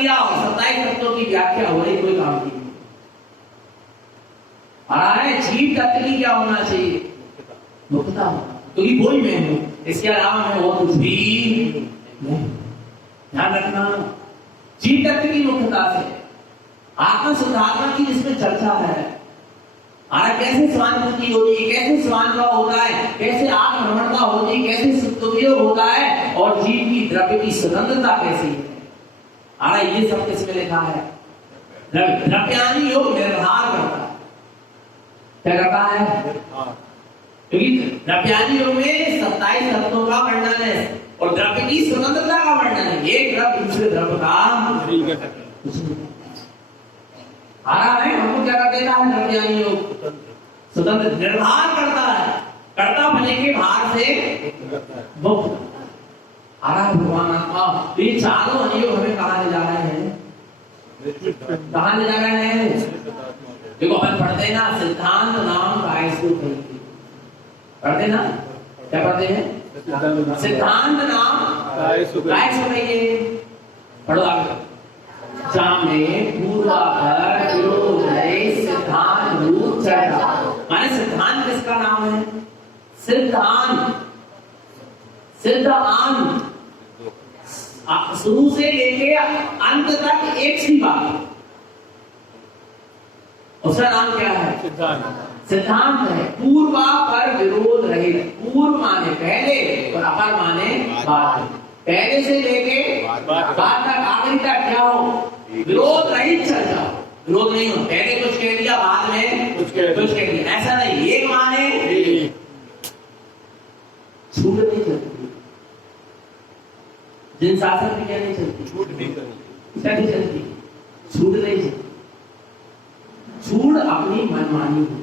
लिया और 27 तत्वों की व्याख्या हो रही, कोई काम नहीं। जीव तत्व की क्या होना चाहिए? मुक्तता, क्योंकि कोई मैं हूं, इसके अलावा मैं और कुछ भी नहीं। ध्यान रखना, जीव तत्व की मुक्तता से आत्मा शुद्धात्मा की जिसमें चर्चा है। कैसे स्वानुभूति होती है, कैसे स्वानुभव होता है, कैसे आत्मभ्रमणता होती है, कैसे सुखोपयोग होता है, और जीव की द्रव्य की स्वतंत्रता कैसी है। ये सब किसमें लिखा है? द्रव्यानी योग निर्धार करता है। क्या करता है? क्योंकि द्रव्यानी योग में 27 तत्वों का वर्णन है और द्रव्य की स्वतंत्रता का वर्णन है। एक द्रव्य दूसरे द्रव्य का हमको क्या कर देता है? द्रव्यानी योग स्वतंत्र निर्धार करता है, कर्ता बने के भार से मुक्त। भगवान आत्मा, ये चारों अनियोग हमें कहाँ ले जा रहे हैं? कहाँ ले जा रहे हैं? देखो अपन पढ़ते ना, सिद्धांत नाम कायसु कही, पढ़ते ना, क्या पढ़ते हैं? सिद्धांत नाम कायसु कही। पढ़ो आगे। जामे पूर्वापर विरोध है सिद्धांत रूप चढ़ा। माने सिद्धांत किसका नाम है? सिद्धांत, सिद्धांत शुरू से लेके अंत तक एक सी बात, उसका नाम क्या है? सिद्धांत। सिद्धांत है पूर्वापर विरोध रहित। पूर्व माने पहले और अपर माने बाद। पहले से लेके बाद तक, आखिरी तक क्या हो? विरोध रहित चल जाओ, विरोध नहीं हो। पहले कुछ कह दिया, बाद में कुछ कह दिया, ऐसा नहीं। एक माने छूट नहीं चलती, जिन शासन में क्या नहीं चलती? छूट नहीं चलती, छूट नहीं चलती। छूट अपनी मनमानी है,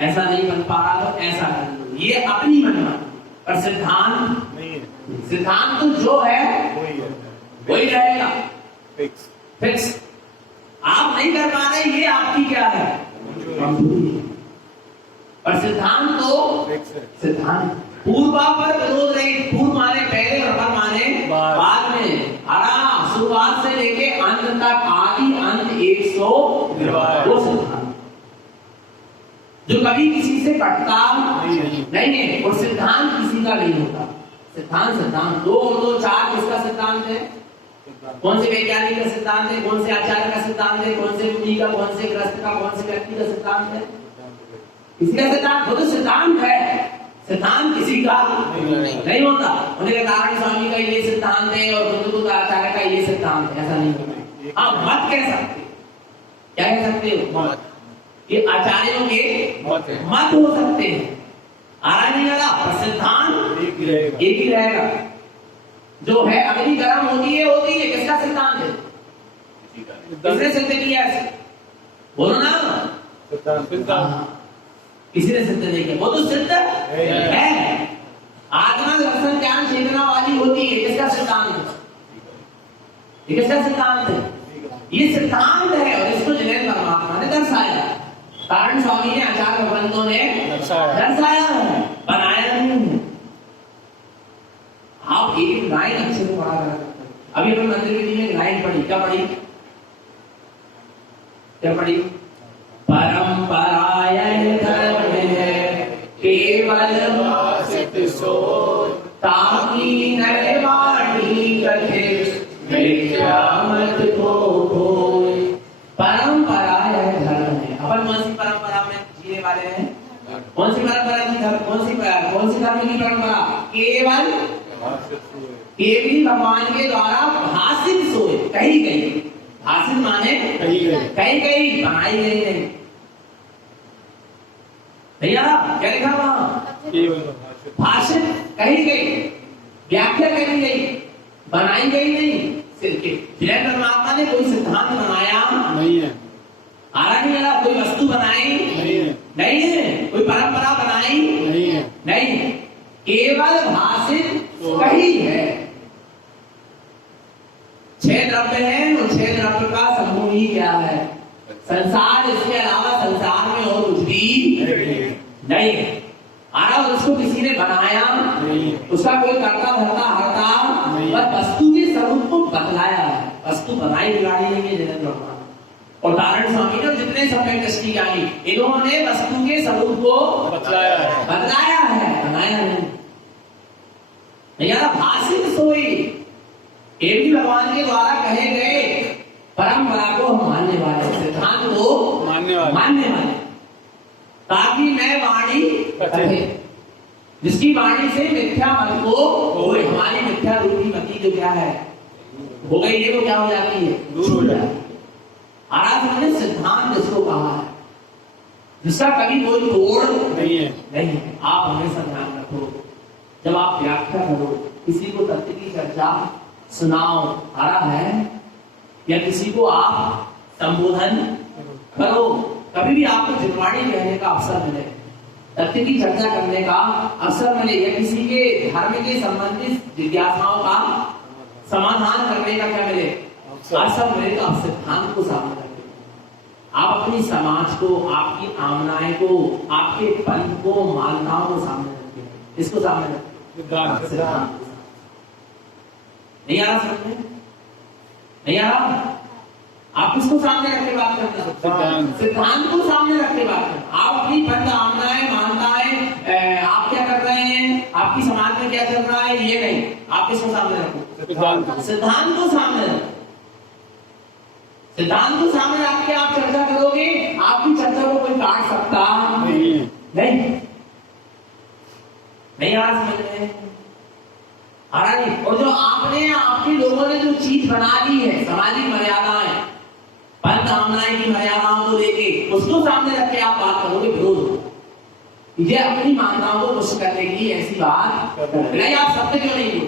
ऐसा नहीं बन पा रहा तो ऐसा कर लो, ये अपनी मनमानी। पर सिद्धांत नहीं है। सिद्धांत तो जो है वही रहेगा, फिक्स। आप नहीं कर पा रहे, ये आपकी क्या है? कमजोरी। पर सिद्धांत तो सिद्धांत पूर्वापर विरोध रही। पूर्व माने पहले और अपर माने बाद में। शुरुआत से लेके अंत तक, आदि अंत 102 सिद्धांत, जो कभी किसी से कटता नहीं है। और सिद्धांत किसी का नहीं होता। सिद्धांत सिद्धांत 2 और 2 4 किसका सिद्धांत है? कौन से वैज्ञानिक का सिद्धांत है? कौन से आचार्य का सिद्धांत है? कौन से मुनि का, कौन से ग्रस्त का, कौन से व्यक्ति का सिद्धांत है? किसी का सिद्धांत? वो तो सिद्धांत है, सिद्धांत किसी का नहीं होता। उन्हें कारण स्वामी का ये सिद्धांत है और बुद्ध आचार्य का ये सिद्धांत है, ऐसा नहीं होता। आप मत कह सकते, क्या कह सकते हो? ये आचार्यों के मत हो सकते हैं। नहीं लगा, पर सिद्धांत एक ही रहेगा। जो है अग्नि गर्म होती है, किसका सिद्धांत है? किसने सिद्ध किया? बोलो ना, किसी ने सिद्ध नहीं किया, वो तो सिद्ध है। आत्मा दर्शन ज्ञान चेतना वाली होती है, किसका सिद्धांत है? किसका सिद्धांत है? ये सिद्धांत है और इसको जिन्हें परमात्मा ने दर्शाया, कारण स्वामी ने, आचार्य भगवंतों ने दर्शाया है, बनाया नहीं। आप एक लाइन अच्छे से पढ़ा कर सकते हैं। अभी अपन मंदिर में एक लाइन पढ़ी, क्या पढ़ी? परंपरायण धर्म है केवल ताकि नरवाणी कथे मिथ्या मत को कोई। परंपरायण धर्म है। अपन कौन सी परंपरा में जीने वाले हैं? कौन सी परंपरा की धर्म? कौन सी धर्म की परंपरा? केवल भगवान के द्वारा भाषित सोए, कही गई। भाषित माने कही गई, बनाई गई नहीं। भैया क्या लिखा वहां? भाषित कही गई, व्याख्या कही गई, बनाई गई नहीं। सिर्फ परमात्मा ने कोई सिद्धांत बनाया नहीं है। नहीं लगा, कोई वस्तु बनाई नहीं है, कोई परंपरा बनाई नहीं, केवल भाषित कही है। 6 द्रव्य हैं और 6 द्रव्य का समूह ही क्या है? संसार। इसके अलावा संसार में और कुछ भी नहीं है। उसको किसी ने बनाया नहीं, उसका कोई कर्ता धर्ता हरता, बस वस्तु के स्वरूप को बदलाया है। वस्तु बनाई बिगाड़ी नहीं है जिनेंद्र भगवान और नारायण स्वामी ने जितने समय दृष्टि ज्ञानी इन्होंने वस्तु के स्वरूप को बतलाया है, बनाया नहीं। भाषित सोई एवं भगवान के द्वारा कहे गए परंपरा को हम मानने वाले, सिद्धांत को मानने वाले, ताकि मैं वाणी कहे जिसकी वाणी से मिथ्या मत को होए। हमारी मिथ्या रूपी मति जो क्या है हो गई है, वो क्या हो जाती है, दूर हो जाती है। आराधना ने सिद्धांत जिसको कहा है, जिसका कभी कोई तोड़ नहीं है। आप हमेशा ध्यान रखो, जब आप व्याख्या करो, किसी को तत्व की चर्चा सुनाओ आ रहा है या किसी को आप संबोधन करो, कभी भी आपको जिनवाणी कहने का अवसर मिले, तथ्य की चर्चा करने का अवसर मिले या किसी के धर्म के संबंधित जिज्ञासाओं का समाधान करने का क्या मिले, अवसर मिले, तो आप सिद्धांत को सामने रखें। आप अपनी समाज को, आपकी कामनाएं को, आपके पंथ को, मान्यताओं को सामने रखें। इसको सामने रखें, सिद्धांत। नहीं आ रहा समझ में? नहीं आ रहा? आप किसको सामने रख के बात करते हैं? सिद्धांत को सामने रख के बात करते हैं। आप अपनी पंथ, कामनाएं, मान्यताएं, आप क्या कर रहे हैं, आपकी समाज में क्या चल रहा है, ये नहीं। आप किसको सामने रखो? सिद्धांत को सामने रखो। सिद्धांत को सामने रख के आप चर्चा करोगे, आपकी चर्चा को कोई काट सकता नहीं आ रहा समझ में? आ रहा नहीं। और जो आपने, आपके लोगों ने जो चीज बना ली है, सामाजिक मर्यादाएं, पंथ कामनाएं की मर्यादाओं को लेके, उसको सामने रख के आप बात करोगे, विरोध होगा। ये अपनी मान्यताओं को पुष्ट करने की ऐसी बात नहीं, आप सत्य क्यों नहीं हो?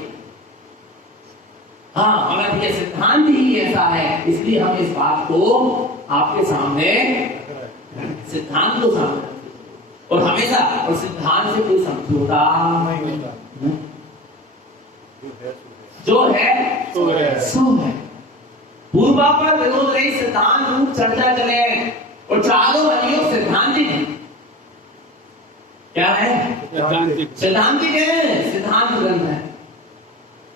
हाँ, अगर ये सिद्धांत ही ऐसा है, इसलिए हम इस बात को आपके सामने, सिद्धांत को सामने रखते और हमेशा, और सिद्धांत से कोई समझौता नहीं होता। जो है सो है। पूर्वा पर विरोध रही सिद्धांत रूप चर्चा चले और चारों हरियोग सिद्धांतिक है। क्या है? सिद्धांतिक है, सिद्धांत ग्रंथ है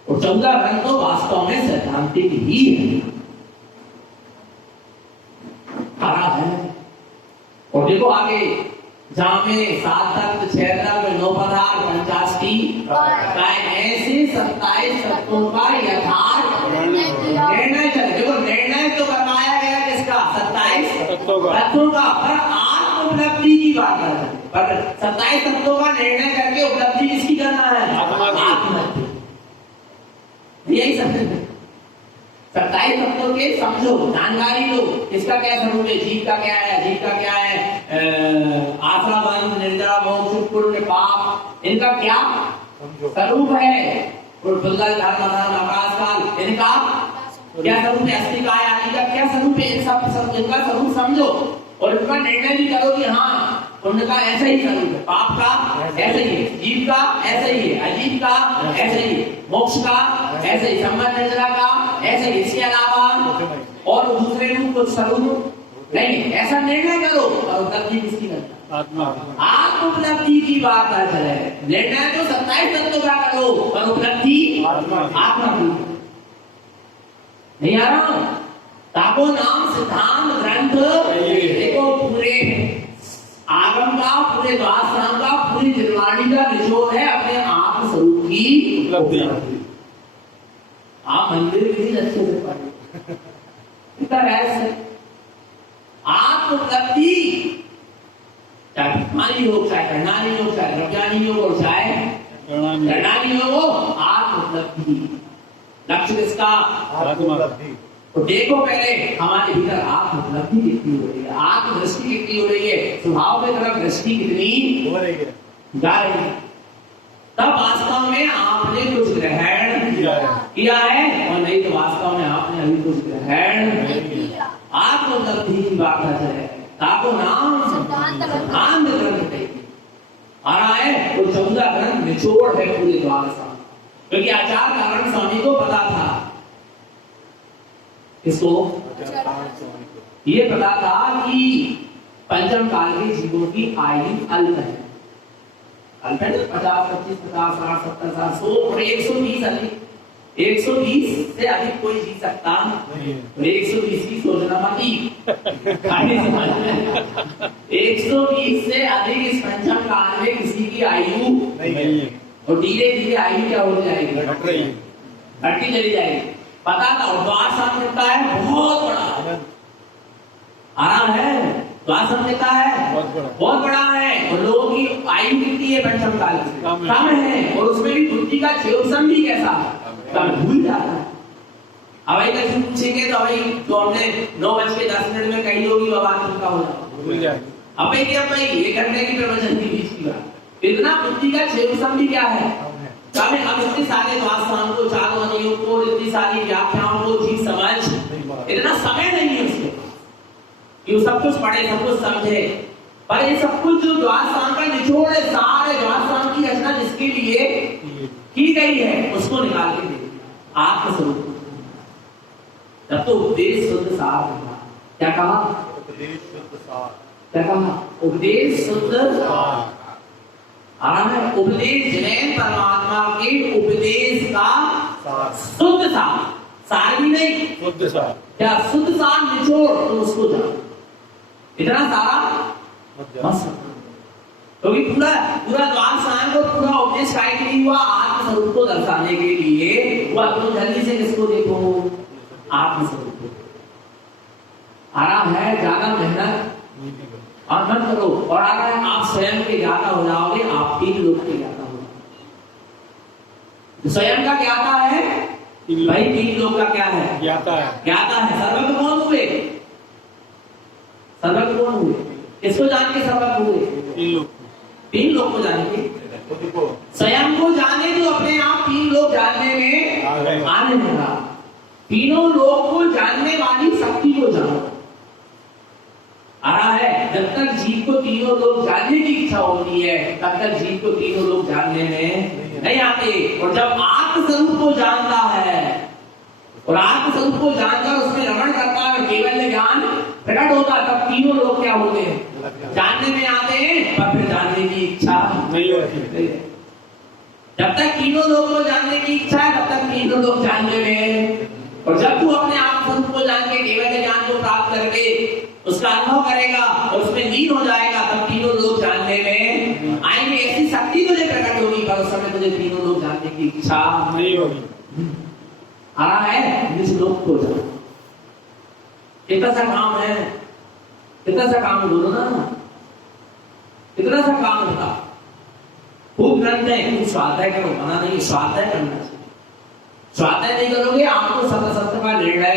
और 14 ग्रंथ तो वास्तव में सिद्धांतिक ही है। और देखो आगे, जहां में 7 तत्व, 6 तत्व, 9 पदार्थ, 50 ऐसे 27 तत्वों का यथार्थ निर्णय चले। देखो निर्णय तो बताया गया किसका? 27 तत्वों का, पर आत्म उपलब्धि की बात है। पर 27 तत्वों का निर्णय करके उपलब्धि किसकी करना है? आत्म। यही समझ, 27 तत्वों के समझो, जानकारी लो, इसका क्या स्वरूप है, जीव का क्या है, जीव का क्या है, आशा, बंध, निर्जरा, मोक्ष, पुण्य, पाप, इनका क्या स्वरूप है, आकाश काल, इनका क्या स्वरूप है, अस्थि काय आदि का क्या स्वरूप है, इनका स्वरूप समझो और इसका निर्णय भी करो कि हाँ पुण्य का ऐसा ही स्वरूप है, पाप का ऐसा ही है, जीव का ऐसा ही है, अजीव का ऐसा ही है, मोक्ष का ऐसा ही, संबंध निर्जरा का ऐसा ही, इसके अलावा और दूसरे रूप कुछ स्वरूप नहीं, ऐसा निर्णय करो। और उपलब्धि किसकी करना? आत्म उपलब्धि की बात आ चले। निर्णय तो 27 तत्वों का करो, पर उपलब्धि आत्मा की नहीं आ रहा। ताको नाम सिद्धांत ग्रंथ देखो, पूरे आगम का, पूरे द्वादशांग का, पूरी निर्वाणी का निचोड़ है अपने आत्म स्वरूप की उपलब्धि। आप मंदिर किसी अच्छे से पढ़े, इतना रहस्य आत्म उपलब्धि, चाहे भिखारी हो, चाहे कर्णानी हो, चाहे द्रव्यानी हो, चाहे कर्णानी हो, आत्म उपलब्धि। लक्ष्य किसका? आत्म उपलब्धि। तो देखो पहले हमारे भीतर आत्म उपलब्धि कितनी हो रही है, आत्म दृष्टि कितनी हो रही है, स्वभाव की तरफ दृष्टि कितनी हो रही है, जा रही है। तब वास्तव में आपने कुछ ग्रहण किया है, और नहीं तो वास्तव में आपने अभी कुछ ग्रहण किया। आत्म उपलब्धि की बात है, ताको नाम सिद्धांत ग्रंथ आ रहा है, तो 14 ग्रंथ निचोड़ है पूरे द्वादशांग। क्योंकि आचार्य नारायण स्वामी को पता था, इसको ये पता था कि पंचम काल के जीवों की आयु अल्प है, अल्प है ना, 50, 25, 50, 60, 70 साल, 100 और 120 अधिक 120 से अधिक कोई जी सकता नहीं। 120 की सोचना मत ही 120 से अधिक इस पंचम काल में किसी की आयु नहीं है। और धीरे धीरे आयु क्या हो जाएगी, घटती चली जाएगी। पता था द्वार साम कितना है, बहुत बड़ा आराम है। द्वार साम कितना है, बहुत बड़ा है। और लोगों की आयु कितनी है पंचम काल से, कम है। और उसमें भी बुद्धि का क्षेत्रफल भी कैसा है, कम, भूल जाता है। अभी कैसे पूछेंगे तो अभी तो हमने 9:10 में कही होगी वो बात उनका हो जाए। अभी क्या भाई 1 घंटे की प्रवचन के बीच की बात, इतना बुद्धि का क्षेत्रफल भी क्या है, कम है। अब इतने सारे वास्तव को, चारों अनियों को, इतनी सारी व्याख्याओं को ठीक समझ, इतना समय नहीं है उसके कि वो सब कुछ पढ़े, सब कुछ समझे। पर ये सब कुछ जो द्वादशांग का निचोड़ है, सारे द्वादशांग की रचना जिसके लिए की गई है उसको निकाल के दे दिया, आत्मस्वरूप। जब तो उपदेश शुद्ध सार होगा, क्या कहा, उपदेश शुद्ध सार, क्या कहा, उपदेश शुद्ध सार। आराम है, उपदेश जिन्हें परमात्मा के उपदेश का शुद्ध सार, सार भी नहीं, शुद्ध सार, क्या शुद्ध सार निचोड़, तो उसको जानो। इतना सारा बस, क्योंकि पूरा द्वादशांग को पूरा उपदेश काय के लिए हुआ, आत्मस्वरूप को दर्शाने के लिए हुआ। तो जल्दी से किसको देखो, आत्मस्वरूप को। आराम है, ज्यादा मेहनत और मत करो। और अगर आप स्वयं के ज्ञाता हो जाओगे, आप 3 लोग के ज्ञाता हो जाओगे। स्वयं का ज्ञाता है भाई, 3 लोग का क्या है, ज्ञाता है, ज्ञाता है। सर्वज्ञ कौन हुए, सर्वज्ञ कौन हुए, किसको जान के सर्वज्ञ हुए, 3 लोग को जान के। स्वयं को जाने तो अपने आप 3 लोग जानने में आने लगा। तीनों लोग को जानने वाली शक्ति को जानो। आ रहा है, जब तक जीव को तीनों लोग जानने की इच्छा होती है, तब तक जीव को तीनों लोग जानने में नहीं आते। और जब आत्मस्वरूप को जानता है और आत्मस्वरूप को जानकर उसमें रमण करता है, केवल ज्ञान प्रकट होता, तब तीनों लोग क्या होते हैं, जानने में आते हैं। पर फिर जानने की इच्छा नहीं होती। जब तक तीनों लोग को जानने की इच्छा है, तब तक तीनों लोग जानने में। और जब तू अपने आत्मस्वरूप को जान के केवल ज्ञान को प्राप्त करके उसका अनुभव करेगा और उसमें लीन हो जाएगा, तब तीनों लोग जानने में आएंगे। ऐसी शक्ति तुझे प्रकट होगी, पर उस समय तुझे तीनों लोग जानने की इच्छा नहीं होगी। आ रहा है, जिस लोग को जानो। कितना सा काम है, कितना सा काम बोलो ना, कितना सा काम होता। खूब ग्रंथ है, खूब स्वाध्याय करो, मना नहीं, स्वाध्याय करना चाहिए। स्वाध्याय नहीं करोगे, आपको सत्य सत्य का निर्णय,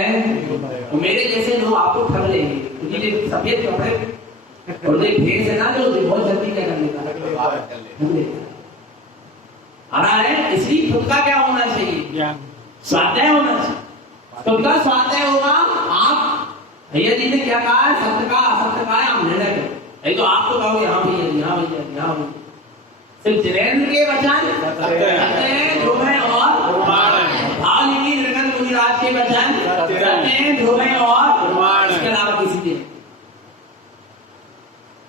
तो मेरे जैसे लोग आपको ठग लेंगे। क्योंकि ये सफेद कपड़े और ये भेष है ना, जो बहुत जल्दी क्या कर लेता है। आ रहा है, इसलिए खुद का क्या होना चाहिए, स्वाध्याय होना चाहिए। खुद का स्वाध्याय होगा। आप भैया जी ने क्या कहा है, सत्य का असत्य का है, आप निर्णय करो। नहीं तो आप तो कहोगे हाँ भैया, हाँ भैया, हाँ भैया। सिर्फ जिनेंद्र के वचन सत्य हैं, ध्रुव हैं और प्रमाण हैं। भाव लिखी नृगंध मुनिराज के वचन सत्य हैं, ध्रुव हैं और प्रमाण हैं। इसके अलावा किसी के।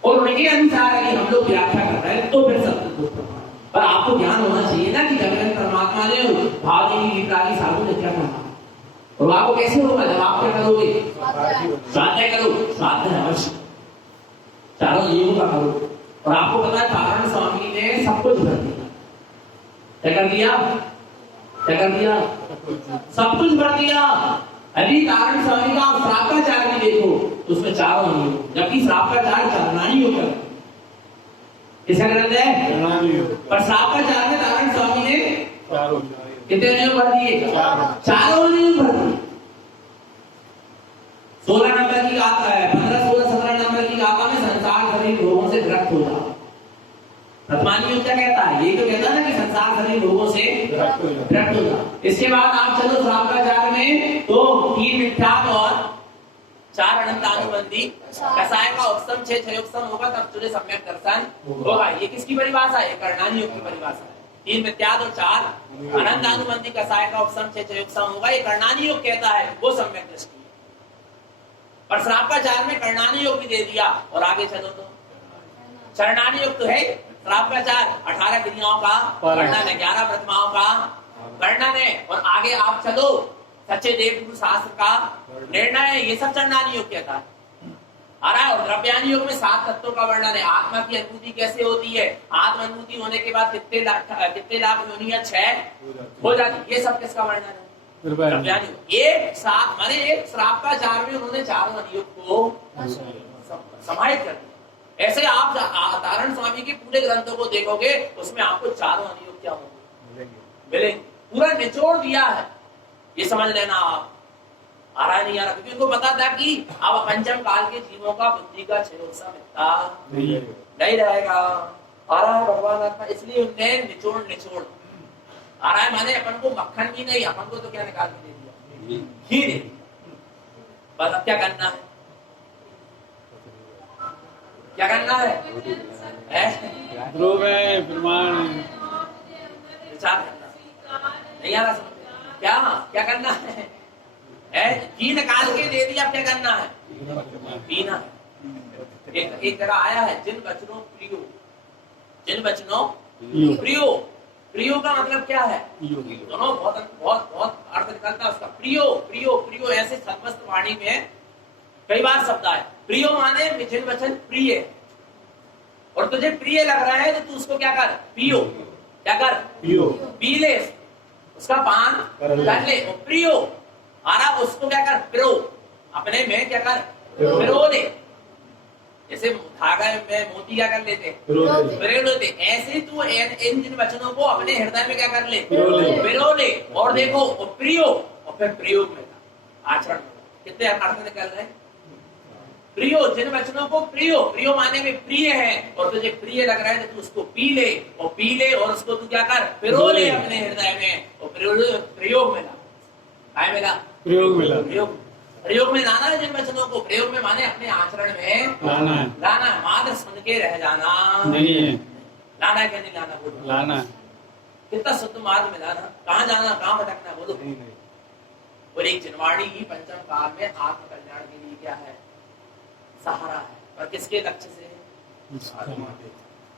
और उनके अनुसार यदि हम लोग व्याख्या कर रहे हैं तो फिर सत्य को प्रमाण। पर आपको ज्ञान होना चाहिए ना कि जगत परमात्मा ने भाव लिखी गीता की साधु ने क्या कहा, और आपको कैसे होगा जब आप क्या करोगे, स्वाध्याय करो। स्वाध्याय अवश्य चारों नियमों का करो। और आपको पता है पारण स्वामी ने सब कुछ भर दिया। क्या कर दिया, क्या कर दिया, सब कुछ भर दिया। अभी कारण स्वामी का श्रापाचार भी देखो, उसमें चारों नियम, जबकि श्रापाचार चलना ही होता है। किसका ग्रंथ है, पर श्रापाचार में कारण स्वामी ने कितने नियम भर दिए, चारों नियम भर दिए। 16 नंबर की गाथा है, 15, 16, 17 नंबर की गाथा में संसार सभी भोगों से ग्रस्त हो जाओ। प्रथमानियोग क्या कहता है, ये तो कहता है ना कि संसार सभी भोगों से ग्रस्त हो जाओ। इसके बाद आप चलो श्रापाचार में, तो 3 मिथ्यात्व और 4 अनंतानुबंधी कसाय का उपसम 6 क्षयोपसम होगा, तब तुझे सम्यक दर्शन होगा। ये किसकी परिभाषा है, कर्णानी योग की परिभाषा है। 3 मिथ्यात्व और 4 अनंतानुबंधी कसाय का उपसम 6 क्षयोपसम होगा, ये कर्णानी योग कहता है, वो सम्यक दृष्टि। पर श्रापाचार में कर्णानी योग भी दे दिया। और आगे चलो तो चरणानी योग तो है, श्रापाचार 18 क्रियाओं का वर्णन है, 11 प्रतिमाओं का वर्णन है। और आगे आप चलो, सच्चे देवगुरु शास्त्र का निर्णय है, ये सब चंडानी योग कहता है। आ रहा है। और द्रव्यानी योग में 7 तत्वों का वर्णन है। आत्मा की अनुभूति कैसे होती है, आत्म अनुभूति होने के बाद कितने लाख योनियां 6 हो जाती, ये सब किसका वर्णन है? द्रव्यानी योग। एक साथ माने एक श्राप का 4 में उन्होंने चारों अनुयोग को समाहित कर दिया। ऐसे आप तारण स्वामी के पूरे ग्रंथों को देखोगे, उसमें आपको चारों अनुयोग क्या होंगे मिलेंगे, पूरा निचोड़ दिया है। ये समझ लेना आप। आ रहा नहीं आ रहा, क्योंकि उनको पता था कि अब पंचम काल के जीवों का बुद्धि का छिरोत्सा मिलता नहीं रहेगा। आ रहा है भगवान आत्मा, इसलिए उनने निचोड़ आ रहा है। माने अपन को मक्खन भी नहीं, अपन को तो क्या निकाल के दे दिया, घी दे दिया। बस अब क्या करना है, क्या करना है? विचार करना नहीं आ रहा समझ, क्या क्या करना है? घी निकाल के दे दिया, अब क्या करना है? पीना है। एक जगह आया है, जिन वचनों प्रियो, जिन वचनों प्रियो। प्रियो का मतलब क्या है? दोनों बहुत बहुत बहुत अर्थ निकलता है उसका। प्रियो प्रियो प्रियो, ऐसे समस्त वाणी में कई बार शब्द आए। प्रियो माने जिन वचन प्रिय, और तुझे प्रिय लग रहा है तो तू उसको क्या कर? पियो। क्या कर? पियो, पी ले, उसका पान कर ले। और प्रियो आ रहा, उसको क्या कर? पिरो, अपने में क्या कर? पिरो ले। जैसे धागा में मोती क्या कर लेते? पिरो लेते। ऐसे तू इन जिन वचनों को अपने हृदय में क्या कर ले? पिरो ले। और देखो, और प्रियो, और फिर प्रयोग में आचरण में कितने अर्थ निकल रहे हैं? प्रियो, जिन वचनों को प्रियो, प्रियो माने में प्रिय है, और तुझे प्रिय लग रहा है तो तू उसको पी ले, और पी ले और उसको तू क्या कर? पिरो ले अपने हृदय में, और प्रयोग में ला। काय में ला? प्रयोग में ला। प्रयोग में लाना है जिन वचनों को। प्रयोग में माने अपने आचरण में लाना है। मात्र सुन के रह जाना नहीं है। लाना है क्या नहीं लाना? बोलो। लाना है। कितना शुद्ध मार्ग में लाना, कहाँ जाना, कहाँ भटकना, बोलो। और एक जनवाणी ही पंचम काल में आत्म कल्याण के लिए क्या है? सहारा है। और किसके लक्ष्य से?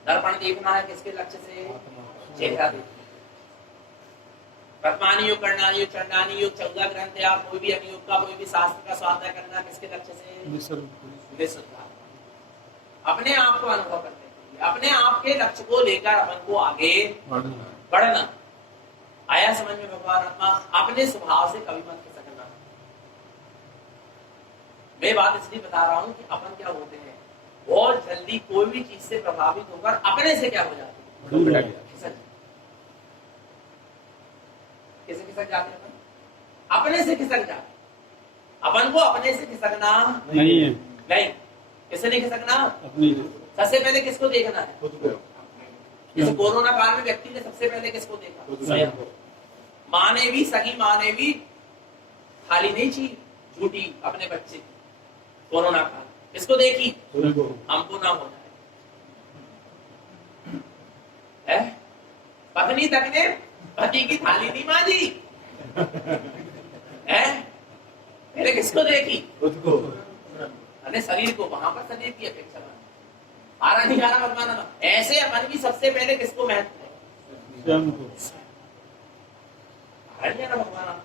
दर्पण देखना है किसके लक्ष्य से? चेहरा देखना। कर्मानी योग, करणानी योग, चंडानी योग, 14 ग्रंथ या कोई भी अनुयोग का, कोई भी शास्त्र का स्वाध्याय करना किसके लक्ष्य से? अपने आप को अनुभव करने के लिए, अपने आप के लक्ष्य को लेकर अपन को आगे बढ़ना। आया समझ में भगवान आत्मा? अपने स्वभाव से कभी मत खिसकना। मैं बात इसलिए बता रहा हूँ कि अपन क्या होते हैं, बहुत जल्दी कोई भी चीज से प्रभावित होकर अपने से क्या हो जाते हैं? कैसे खिसक जाते हैं? अपने से खिसक जाते। अपन को अपने से खिसकना नहीं है। नहीं, किससे नहीं खिसकना? अपनी। सबसे पहले किसको देखना है? जैसे कोरोना काल में व्यक्ति ने सबसे पहले किसको देखा? माँ ने भी, सगी माँ ने भी खाली नहीं छी झूठी अपने बच्चे। कोरोना काल किसको देखी? हमको ना हो जाए। पत्नी तक ने पति की थाली नहीं मांजी है। पहले किसको देखी? खुद को, अपने शरीर को। वहां पर शरीर की अपेक्षा आ रहा नहीं आ रहा भगवान? ऐसे अपन भी सबसे पहले किसको महत्व है? भगवान।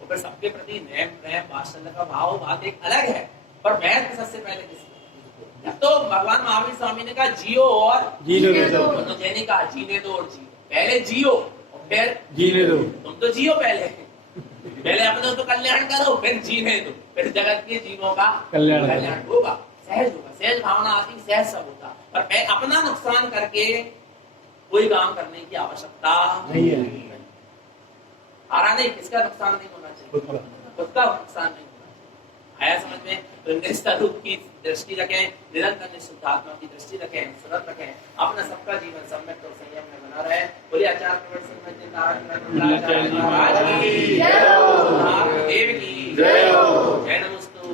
तो फिर सबके प्रति नेम प्रेम वात्सल्य का भाव बात एक अलग है, पर महत्व सबसे पहले किसको? तो भगवान महावीर स्वामी ने कहा जियो और जीने दो। जैने कहा जीने दो और जियो। पहले जियो और फिर जीने दो। तुम तो जियो पहले अपने तो कल्याण करो, फिर जीने दो, फिर जगत के जीवों का कल्याण होगा। सहज होगा, सहज भावना आती, सहज सब होता। पर अपना नुकसान करके कोई काम करने की आवश्यकता नहीं है। हारा नहीं, किसका नुकसान नहीं होना चाहिए? खुद का नुकसान नहीं होना चाहिए। आया समझ में? तो निष्ठरूप की दृष्टि रखें, निरंतर निष्ठुद्धात्मा की दृष्टि रखें, सुरत रखें, अपना सबका जीवन सम्यक और संयम में बना रहे। बोलिए आचार्य देव की जय नमस्तु।